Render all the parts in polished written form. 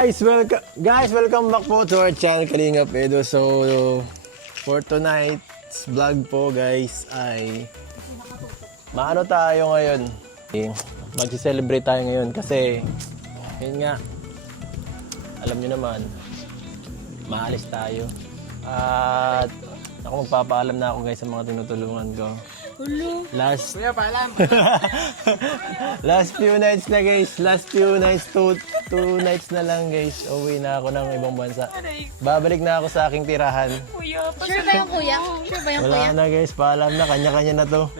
Welcome back po to our channel Kalingap Edo. So for tonight's vlog po guys ay maano tayo ngayon, mag-celebrate tayo ngayon kasi yun nga, alam nyo naman, maalis tayo at ako magpapaalam na ako guys sa mga tinutulungan ko. Last few nights na guys. Last few nights, two nights na lang guys. Uwi na ako ng ibang bansa. Babalik na ako sa aking tirahan. Sure ba yung kuya? Wala na guys, paalam na. Kanya-kanya na to.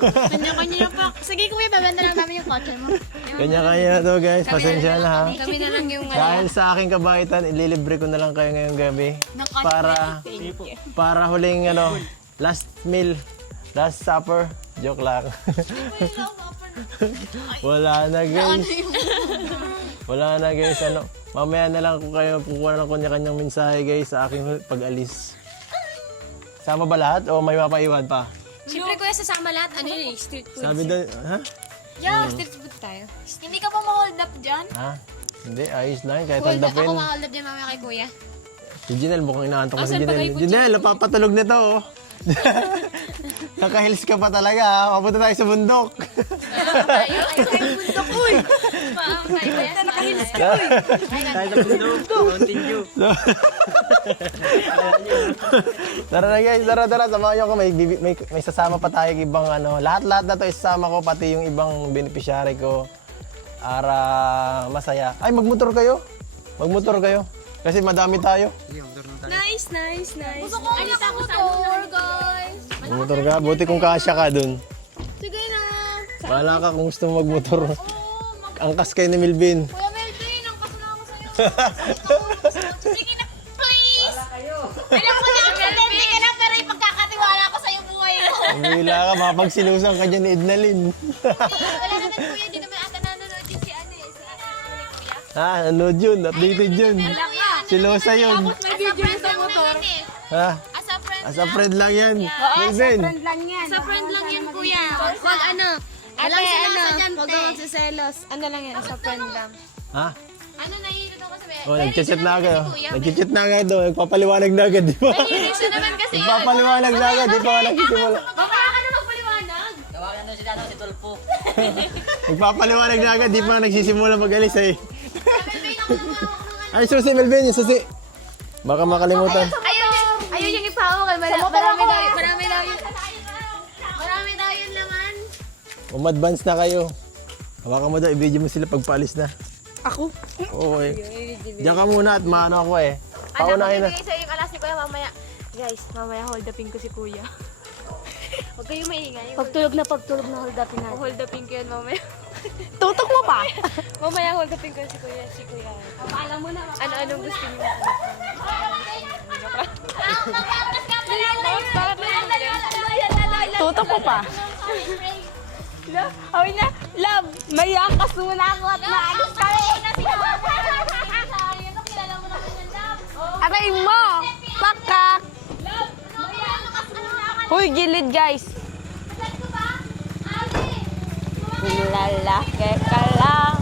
Kanya-kanya na pa. Sige kuya, babanda lang namin yung kotse mo. Kanya-kanya na to guys. Pasensya na ha. Kami na lang yung Dahil sa aking kabaitan, ililibre ko na lang kayo ngayong gabi. Para huling last meal. Last supper. Joke lang. Wala na guys. Wala na guys. Mamaya na lang kung kayo kukuha ng kanya-kanyang mensahe guys sa aking pag-alis. Sama ba lahat o may mapaiwan pa? Siyempre kuya, sasama lahat. Ano yun eh? Street food. Sabi doon, ha? Yeah, street food tayo. Hindi ka pa ma-hold up dyan? Ha? Hindi, ayos na yun. Kahit Hold up. handapin. Ako ma-hold up dyan mamaya kay kuya. Si Janelle, mukhang inaantok ko si Janelle. Janelle, napapatulog na to oh. Naka-heels ka pa talaga ha. Mapunta tayo sa bundok. Tayo? Ay, bundok, uy! Maang tayo ba yan? Naka-heels ka, uy! Tayo sa bundok, Mountain Dew. Tara na guys, tara. Samahan nyo ako. May sasama pa tayo ibang Lahat-lahat na to isasama ko, pati yung ibang beneficiary ko. Para masaya. Ay, magmotor kayo. Kasi madami tayo. Nice. Gusto ko ulit ako sa motor, guys. Magmotor ka. Buti kung kasya ka dun. Sige na. Bahala ka kung gusto mo magmotor. Angkas kayo ni Melvin. Kuya Melvin, ang kaso na ako sa'yo. Sige na, please. Alam ko na, aksidente ka na, pero ipagkakatiwala ko sa'yo buhay ko. Umila ka, mapagsilusan ka dyan ni Ednalyn. Wala naman kuya, di naman ata nanonood yun si kuya. Ha, nanood yun, updated yun. Silosa yun. Tapos may video yun sa motor. Ha? As a friend As a friend lang yan. Melvin. As a friend lang yan, kuya. Wag walang wag daw magsiselos. Ano lang yan, as a friend lang. Ha? Ano, nahihilo daw kasi. Oh, nag-chat na agad. Nag-chat na agad. Nagpapaliwanag na agad, di ba? Nahihilo siya naman kasi. Nagpapaliwanag na agad, di ba? Nagsisimula. Baka ka na magpaliwanag. Tawagan daw si Tulpo. Nagpapaliwanag na agad, di pa nagsisimula mag-alis eh. Ay, susi, Melvin, yung susi. Baka makalimutan. Ayun yung ipaw. Marami daw yun naman. Advance na kayo. Hawakan mo daw, i-video mo sila pagpaalis na. Ako? Oo eh. Diyan ka muna at maano ako eh. Paunahin na. Ano, sa yung alas ni kuya mamaya. Guys, mamaya hold upin ko si kuya. Huwag kayong maingay. Pagtulog na hold upin natin. Hold upin ko yan mamaya. Tutok mo pa! Mamaya hold upin ko si kuya. Alam mo na. Ano-anong gusto niyo? Tutok mo pa. Awin na, love, may angkas muna ako at naalis kami. Aray mo! Pakak! Huy, gilid guys. Lalaki ka lang.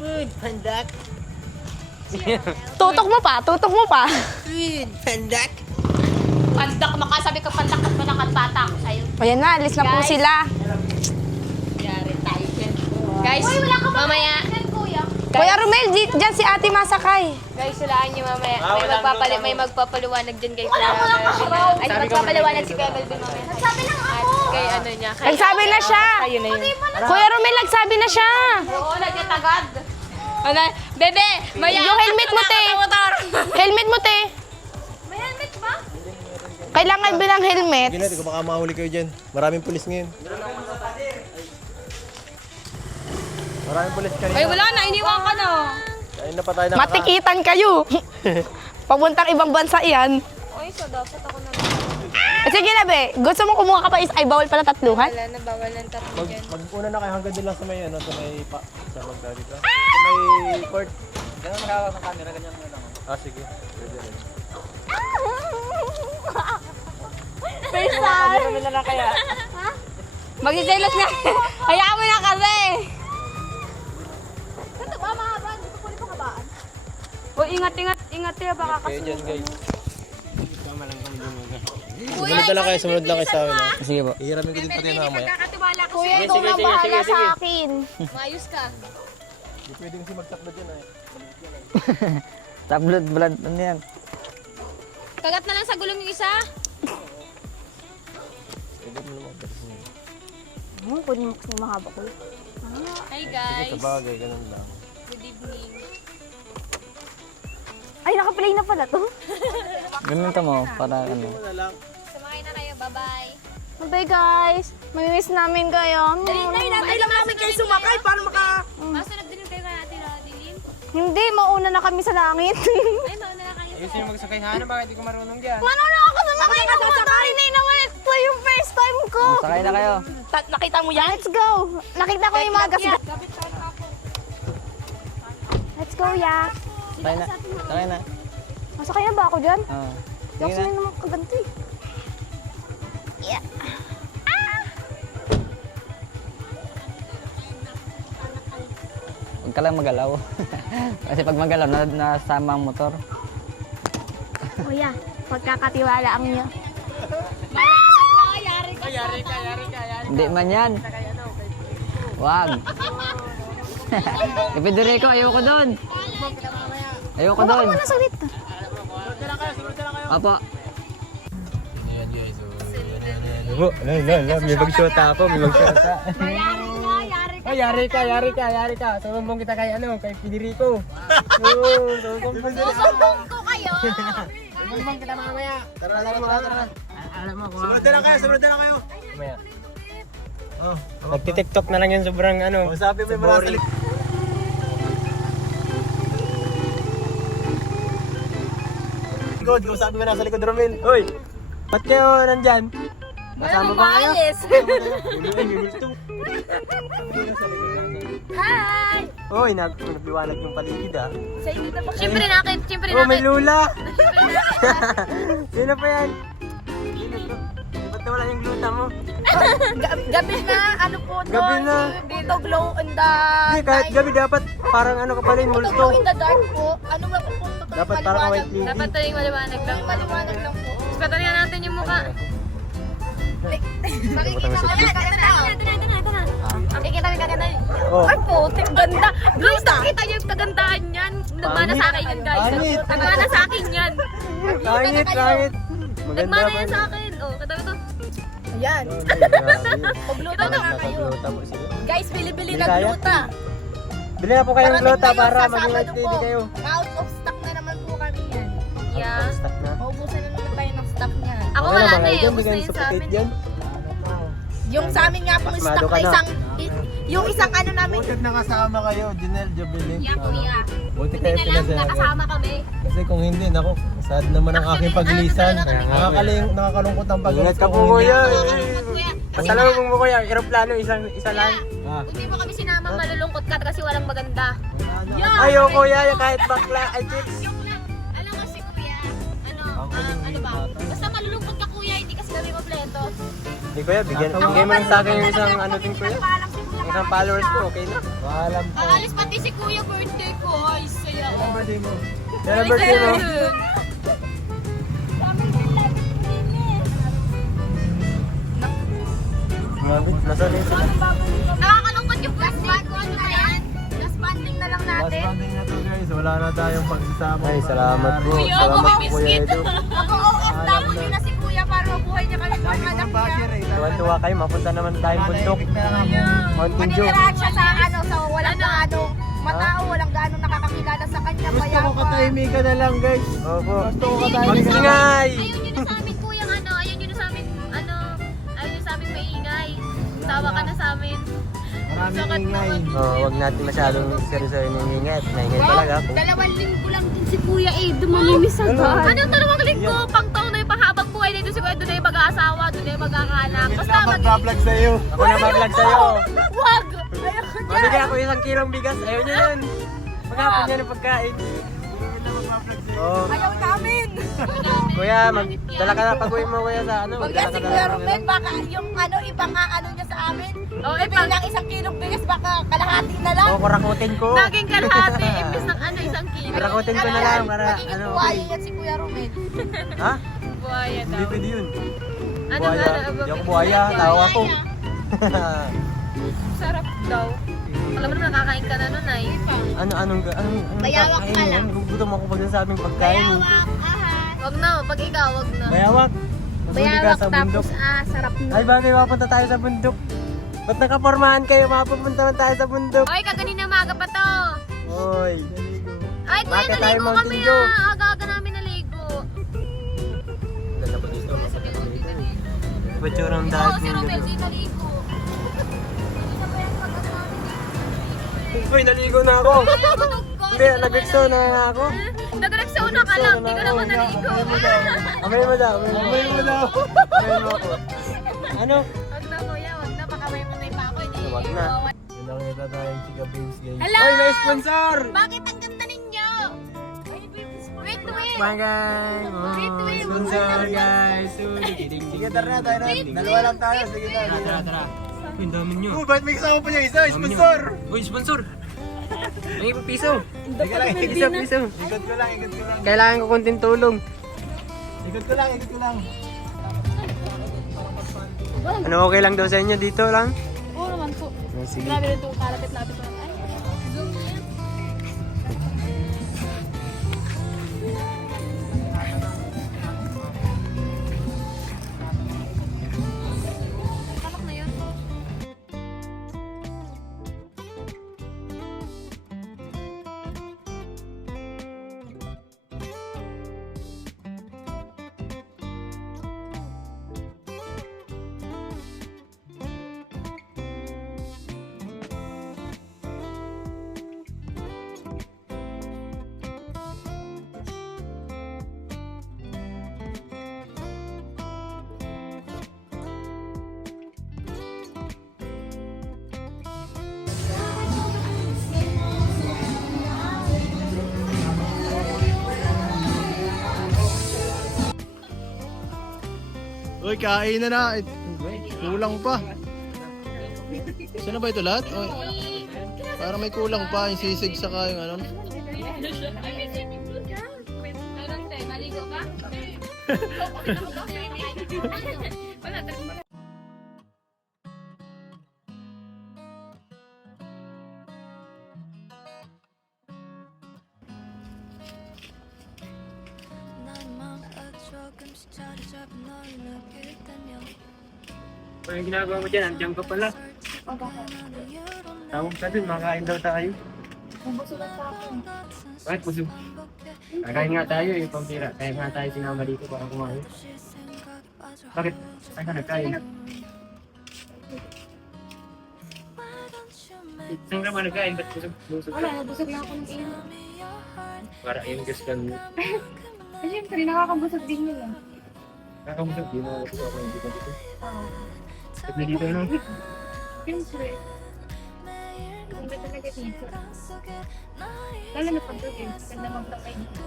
Food, pandak. Tutok mo pa. Food, pandak. Pandak, makasabi ka pandak at manakat bata ako sa'yo. Ayan na, alis na po sila. Yari tayo dyan. Guys, mamaya. Kuya Romel, dyan si ate masakay. Guys, hulaan niyo mamaya. May magpapaliwanag dyan kay Kuya Melvin. Ay, magpapaliwanag si Kuya Melvin mamaya. Nagsabi lang ako. At kay ano niya. Nagsabi na siya. Ayun na yun. Kuya Romel, nagsabi na siya. Oo, nagtatagad. Ano? Bebe, maya. Yung helmet mo, te. Helmet mo, te. May helmet ba? Kailangan bilang helmet. Hindi natin, baka mahuli kayo dyan. Maraming pulis ngayon. Maraming pulis kanina. Ay, wala na. Iniwan ka na. Kain na pa tayo Matikitan kayo. Papuntang ibang bansa yan. Ay, so dapat ako na. Sige na, be. Gusto mo kumuha ka pa is ay bawal pala tatluhan? Wala na, bawal ng tatlo dyan. Mag-una na kayo hanggang doon lang sa may sa may sa magdadito. Sa may court. Ganun magkawag ng camera, ganyan mo lang. Ah, sige. Pwede rin. Romel na lang kaya. Magsiselos na. Hayaan mo na kasi. Ito ba mahaba? Hindi ko pwede pakabaan. O ingat ya baka kasi. Kayo dyan guys. Kuya, Sumunod na lang kayo, sumunod lang kayo sa amin. ha? Sige po. Ihiramin ko din pati na mamaya. magkakatiwala ko Kuya, sa'yo. ikaw na bahala sa akin. Mayos ka. Hindi pwedeng si magtakbo dyan eh. Tablet blood ano yan? Kagat na lang sa gulong yung isa. Pwede mo naman. Kunin mo kasi mahaba ko. Hi Sige guys. sa bagay, ganun lang. Good evening. Ay, naka-play na pala to. Ganun to mo, para ano. Sumakay na kayo. Bye-bye. Bye guys. Mamimiss namin kayo. Ay, lang namin kayo sumakay. Paano Masunod din kayo kaya natin, Dilin? Hindi, mauna na kami sa langit. Ay, mauna na kayo. Sino magsakay hana? Bakit di ko marunong dyan? Manuna ako sa mga motor. Hindi naman ito yung first time ko. Sakay na kayo. Nakita mo yan? Let's go. Nakita ko yung mga gas. Let's go, ya. Sakay na. Sakay na. Masakay na ba ako dyan? Ah. Hindi ako Sige na. sanay naman kaganti. Yeah. Huwag ka lang magalaw. Kasi pag magalaw, nasama ang motor. Kuya, pagkakatiwala ang niyo. Yari ka. Hindi man yan. Wag. Ipidire ko, ayoko doon. Ayoko doon. Ano saglit? Apo. Yan guys. May magshota ako, may magshota. Yari ka. Sumumbong kita kay kay Federico. Susumbong ko kayo. Sumumbong kita mamaya. Tara. Alam mo, Sumunod na lang kayo. mamaya. Nagti-tiktok na lang yan sobrang Sabi mo yung mga salik. Sabi mo nasa likod, Romel. Uy! Ba't kayo nandyan? Masama ba kayo? Hi! Uy, nagbiwanag yung paligid ah. Siyempre nakin. Oh, may lula! Sino pa yan? Sino to? Ba't nawala yung gluta mo? Gabi na, ano po to? Gabi na. Dito glow in the... Hindi, kahit gabi dapat parang ano ka pa rin, Glow multo. in the dark po. Ano ba po? Dapat parang white lady. Dapat tayo maliwanag lang. Maliwanag lang po. Patalingan natin yung mukha. Makikita ko yan. Ito na. Makikita mo yung kaganda. Oh. Ay po, ganda. Guys, nakita niyo yung kagandahan yan. Nagmana sa akin yan, guys. Pangit. Nagmana sa akin yan. Kahit. Maganda Nagmana pa. yan sa akin. Oh, kata ko to. Ayan. Pagluto na. Nakagluta po sila. Guys, bili-bili Hindi ng kaya. gluta. Bili na po kayong Parating gluta kayo para sa maging Sabado white lady po. kayo. Out of stock na naman po kami yan. Yeah. Stock na. Maubusan na naman tayo ng stock niya. Ako Okay wala na, na mga eh. idol, Ubus na bigyan yun sa sa amin. potato dyan. Yung sa amin nga pong Pasmado stock ka na na. yung isang ano namin. Butit nakasama kayo, Janelle, Jovelyn. Yeah, kuya. Buti Hindi kayo na lang, pinasaya. nakasama kami. Kasi kung hindi, naku, sad naman ang aking paglisan. ano talaga kami? Nakakalungkot ang Ingat paglisan. ka po kuya. Kuya, Pasalubong mo kuya, aeroplano, isa lang. Ah, hindi mo kami sinama, malulungkot ka kasi walang maganda. Ayaw kuya, kahit bakla, ay chicks. Yung lang, alam mo si kuya, Ang huling ano ba? bata. Basta malulungkot ka kuya, hindi kasi kami kompleto. Hindi kuya, bigyan mo lang sa akin yung isang ano din kuya. Paalam si kuya. Isang followers ko, okay na. Paalam po. Aalis pati si kuya, birthday ko. Ay, saya. Ang birthday mo. Kaya birthday mo. Nasaan yun sila? Nakakalungkot yung last band ko. Ano na yan? Last banding na lang Last natin. banding na to guys. Wala na tayong pagsasama. Ay, salamat po. Kuya, Salamat ako po may kuya biscuit. Edu. Ako OFW na si kuya para mabuhay niya kami mga anak niya. Tuwan-tuwa kayo, mapunta naman tayong bundok. Mountain Dew. Manitirahan siya sa sa walang gaano matao, walang gaano nakakakilala sa kanya. Gusto ko Mayaman. katahimikan na lang guys. Opo. Gusto ko katahimikan. Mag-ingay! Ayun yun na sa amin kuya ayun yun na sa amin ayun yun sa amin maingay. Tawa ka na sa amin. Maraming Sakit ingay. naman. Oh, wag natin masyadong seryoso yung ingay at naingay talaga. Dalawang linggo lang din si kuya dumamimiss agad. Ano dalawang linggo? Pang taon na yung panghabang buhay na ito si kuya. Doon na yung mag-aasawa, doon na yung mag-aanak. Basta Mag-vlog sa'yo. Ako na mag-vlog sa'yo. Wag! Ayoko dyan! Mabigyan ako isang kilong bigas. Ayaw niyo yun. Maghapon niya ng pagkain. Oo. Ayaw namin. Kuya, magdala ka na pag-uwi mo kuya sa ano. Pag Magdala kasi ka Kuya na. Ruben, baka yung ano, ibang ano niya sa amin. Ibig lang 1 kilong bigas, baka kalahati na lang. Oo, kurakutin ko. Naging kalahati, imbis ng ano, 1 kilo. Kurakutin ko na lang para Magiging ano. buhay yan si Kuya Ruben. Ha? Buhaya Hindi daw. pwede yun. Ano Buhaya. ano, Hindi ako buhaya, tawa ko. Sarap daw. Alam mo naman, nakakain ka na nun ay. Anong Bayawak ka lang. Gugutom ako pag nasabing pagkain. Bayawak, ahas. Wag na, pag ikaw, wag na. Bayawak. Nasundi ka Bayawak sa bundok. tapos sarap na. Ay bagay, mapunta tayo sa bundok. Ba't nakapormahan kayo? Mapupunta man tayo sa bundok. Oy, kaganina maga pa to. Oy. Ay, kuya, Bakit tayo naligo Mountain kami Dew? ah. Aga-aga namin naligo. Ganda pa dito. Batsura ang Oo, dahil si ng Romel, gabi. di naligo. Uy, naligo na ako. Hindi, nag-exo na nga ako. Nag-reaksyon ka lang, di ka naman naligo. Amay mo daw. Amay mo daw. Amay mo ako. Ano? Wag na kuya, wag na. Baka may munay pa ako. Hindi. Wag na. Nakita tayong chika babes guys. Hello! Oy, may sponsor! Bakit ang ganda ninyo? Wait, wait. Bye guys! Wait. Sponsor guys! Sige, tara na tayo na. Dalawa lang tayo. Sige, tara. Uy, ang dami nyo. Ba't may kasama pa niya isa? Sponsor! Uy, sponsor! May piso. Sige lang, piso. Ikot ko lang. Kailangan ko konting tulong. Ikot ko lang. Ano okay lang daw sa inyo dito lang? Oo naman po. Sige. Grabe rin itong kalapit-lapit na. Ay, zoom na yan. Kalak na yun. Uy, kain na na. Kulang pa. Saan na ba ito lahat? Uy, parang may kulang pa. Yung sisig saka yung ano. Meron tayo, maligo ka? Wala, Ano yung ginagawa mo dyan? Andiyan ka pala. Tawag ka dun, makain daw tayo. Bakit busog? Kakain nga tayo eh, pampira. Kaya nga tayo sinama dito para kumain. Bakit? Saan ka nagkain? Saan ka ba nagkain? Ba't busog? Wala, nabusog lang ako ng ino. Para yung gusto ka nyo. Ay, syempre, nakakabusog din yun lang. Kakabusog, di na ako hindi ka dito. Ba't na dito no? Siyempre. Ang ganda talaga dito. Lalo na pag-gabi, ganda magtakay dito.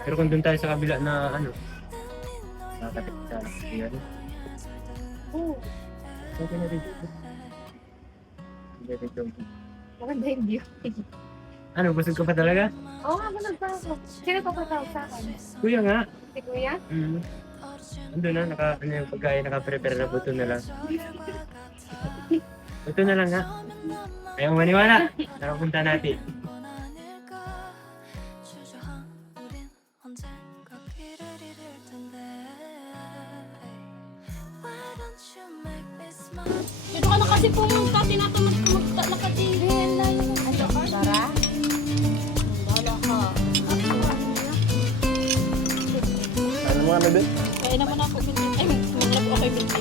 Pero kung doon tayo sa kabila na ano, nakakatip ka. Ano? Oo, Okay na rin dito. Hindi rin dito. maganda yung view. Ano, busog ka pa talaga? Oo nga, busog pa ako. Sino pa patawag sa akin? Kuya nga. Si Kuya? Ando na, ano yung pagkain, naka-prepare na buto na lang. Buto na lang ha. Ayaw maniwala. Nakapunta natin. Dito ka na kasi pumunta, tinatamad ka maglalakadihin. Ano ka? Para? Wala ka. Ano mga bebe? Kaya naman ako, Binti. Ay, manlap ako kay Binti.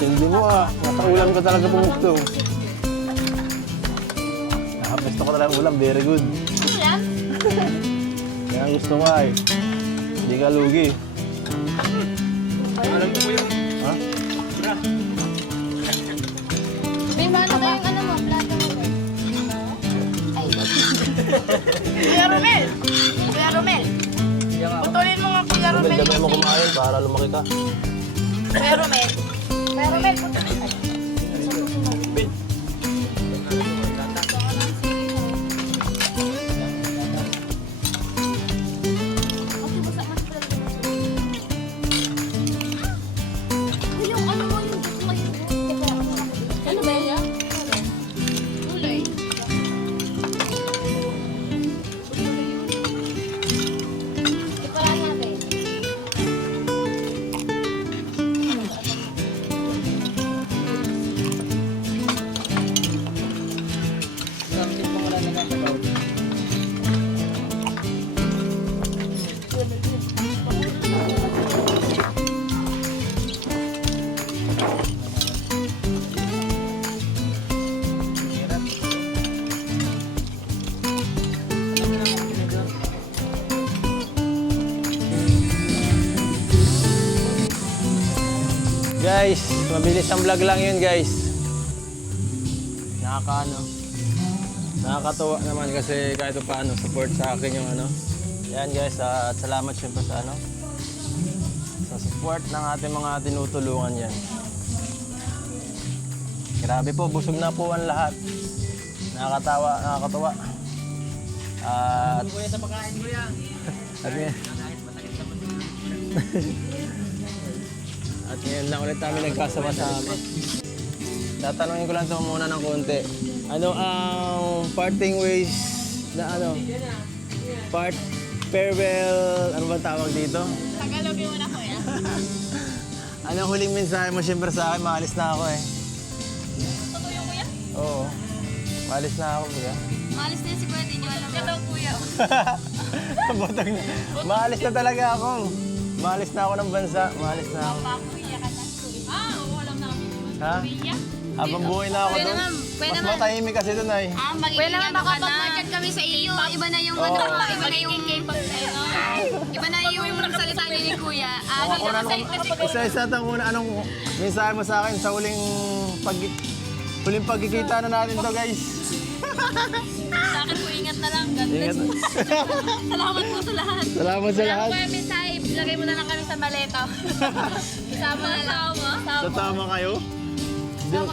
Hindi mo ah. Nakaulam ka talaga pumukto. Nakapesto ko talaga ulam. Very good. Ano yan? Kaya gusto mo ay. Hindi ka lugi. Alam mo po yung Ha? May paano ba yung ano mo? Plato mo ba? Ay. Kuya Romel! Kuya Romel! Putulin mo nga Kuya Romel. Damay mo kumain para lumaki ka. Kuya Romel. Kuya Romel, putulin mo. Yung ano mo yung gusto mo yung... Ano ba yan? Kulay. Iparaan natin. Guys, mabilis ang vlog lang yun guys. Nakakatuwa naman kasi kahit pa paano support sa akin yung ano. Yan guys, at salamat syempre sa ano. Sa support ng ating mga tinutulungan yan. Grabe po, busog na po ang lahat. Nakakatuwa. At Kuya sa pagkain, kuya. at ngayon, at ngayon lang ulit namin nagkasama-sama. Tatanungin ko lang ito muna ng konti. Ano ang parting ways na ano? Farewell, ano ba tawag dito? Tagalogin mo na kuya. Anong huling mensahe mo siyempre sa akin? Maalis na ako eh. Totoo yung kuya? Oo. Maalis na ako kuya. Maalis na yun si kuya, di nyo alam. Hello kuya. Botag na. Maalis na talaga ako. Maalis na ako ng bansa. Maalis na ako. Kuya ka na. Ah, oo, alam namin. Ha? Kuya? Habang buhay na ako doon. pwede Mas naman. matahimik kasi doon ay. Ah, magiging ano ka na. Makapag-market kami sa iyo. Iba na yung ano, iba na yung iba na yung salita ni kuya. Ah, Ako na isa-isa tang anong mensahe mo sa akin sa huling pagkikita na natin to guys. Sa akin po, ingat na lang. God bless. Salamat po sa lahat. Salamat sa lahat. Kuya, mensahe, ilagay mo na lang kami sa maleta. Isama na lang. Tatama kayo.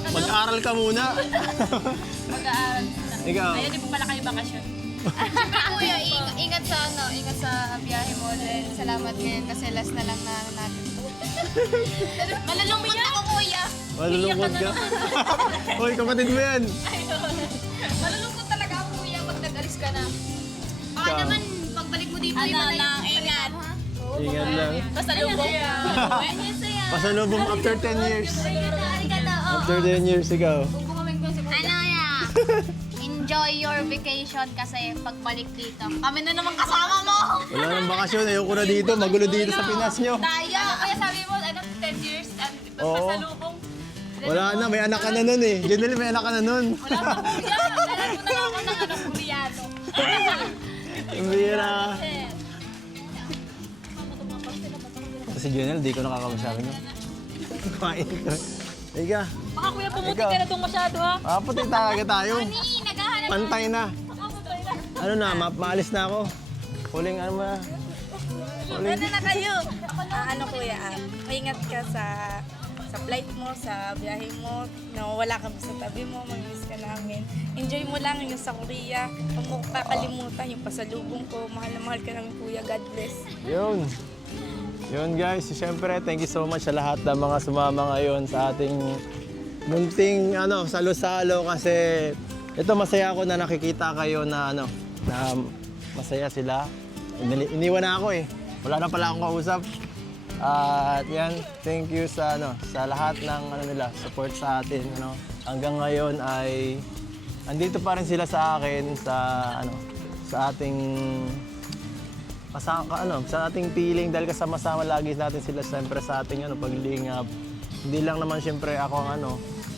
Mag-aral ka muna. Mag-aaral. Ikaw. Ayun, di po pala kayo bakasyon. Kuya, ingat sa ano, ingat sa biyahe mo din. Salamat din kasi last na lang na natin. Malalungkot ako, kuya. Malulungkot ka. Hoy, kapatid mo yan. Malulungkot talaga ako, kuya, pag nag-alis ka na. Baka Ikaw. naman, pagbalik mo dito, iba na yung ingat. Ingat lang. Basta lubong. Pasalubong after 10 years. Arigato. After 10 years, ikaw. Ano ya? Enjoy your vacation kasi pagbalik dito. Kami na naman kasama mo. Wala nang bakasyon. Ayoko na dito. Magulo dito sa Pinas nyo. Daya. Kaya sabi mo, ano, 10 years, Oo. pasalubong. Wala na. May anak ka na nun eh. Junel, may anak ka na nun. Wala pa kuya. Lalaro na lang ako ng ano, Koreano. Ang bira. Si Junel, di ko nakakamasyakin yun. Kumain ko. Ika. Baka kuya, pumuti Ikaw. ka na itong masyado ha. Puti talaga tayo. Ni, naghahanap. Pantay na. Ano na, maalis na ako. Huling ano na. Ano na kayo? Ano kuya, ingat ka sa flight mo, sa biyahe mo, nawawala ka sa tabi mo, mag-miss ka namin. Enjoy mo lang yung sa Korea. Huwag mo kakalimutan yung pasalubong ko. Mahal na mahal ka namin kuya. God bless. Yun. Yun guys, siyempre thank you so much sa lahat ng mga sumama ngayon sa ating munting salo-salo kasi ito masaya ako na nakikita kayo na na masaya sila. Iniwan na ako eh. Wala na pala akong kausap. At yan, thank you sa sa lahat ng nila, support sa atin, Hanggang ngayon ay andito pa rin sila sa akin sa ating sa ating feeling dahil kasama-sama lagi natin sila siyempre sa ating paglingap. Hindi lang naman siyempre ako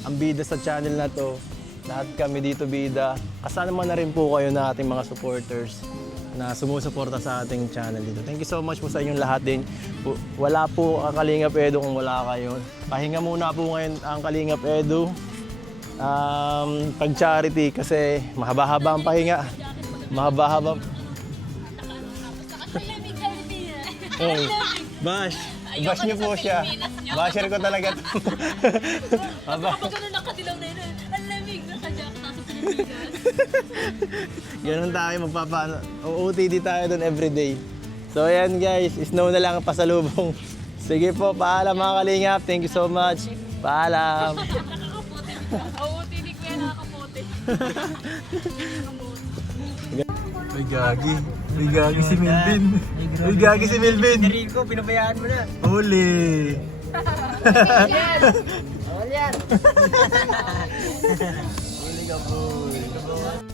ang bida sa channel na to. Lahat kami dito bida. Kasama na rin po kayo na ating mga supporters na sumusuporta sa ating channel dito. Thank you so much po sa inyong lahat din. Wala po ang Kalingap Edu kung wala kayo. Pahinga muna po ngayon ang Kalingap Edu. pag charity kasi mahaba-haba ang pahinga. Mahaba-haba. Oh, Bash. Bash niyo po siya. Basher ko talaga to. Aba. Kapag ano nakatilaw na yun, ang lamig, nakajack na sa Pilipinas. Ganun tayo magpapaano. OOTD tayo doon everyday. So ayan guys, snow na lang ang pasalubong. Sige po, paalam mga kalingap. Thank you so much. Paalam. Oo, tinig ko yan nakakapote. May gagi. May gagi si Melvin. May gagi si Melvin. Rico, pinabayaan mo na. Huli. All yan. Huli ka po.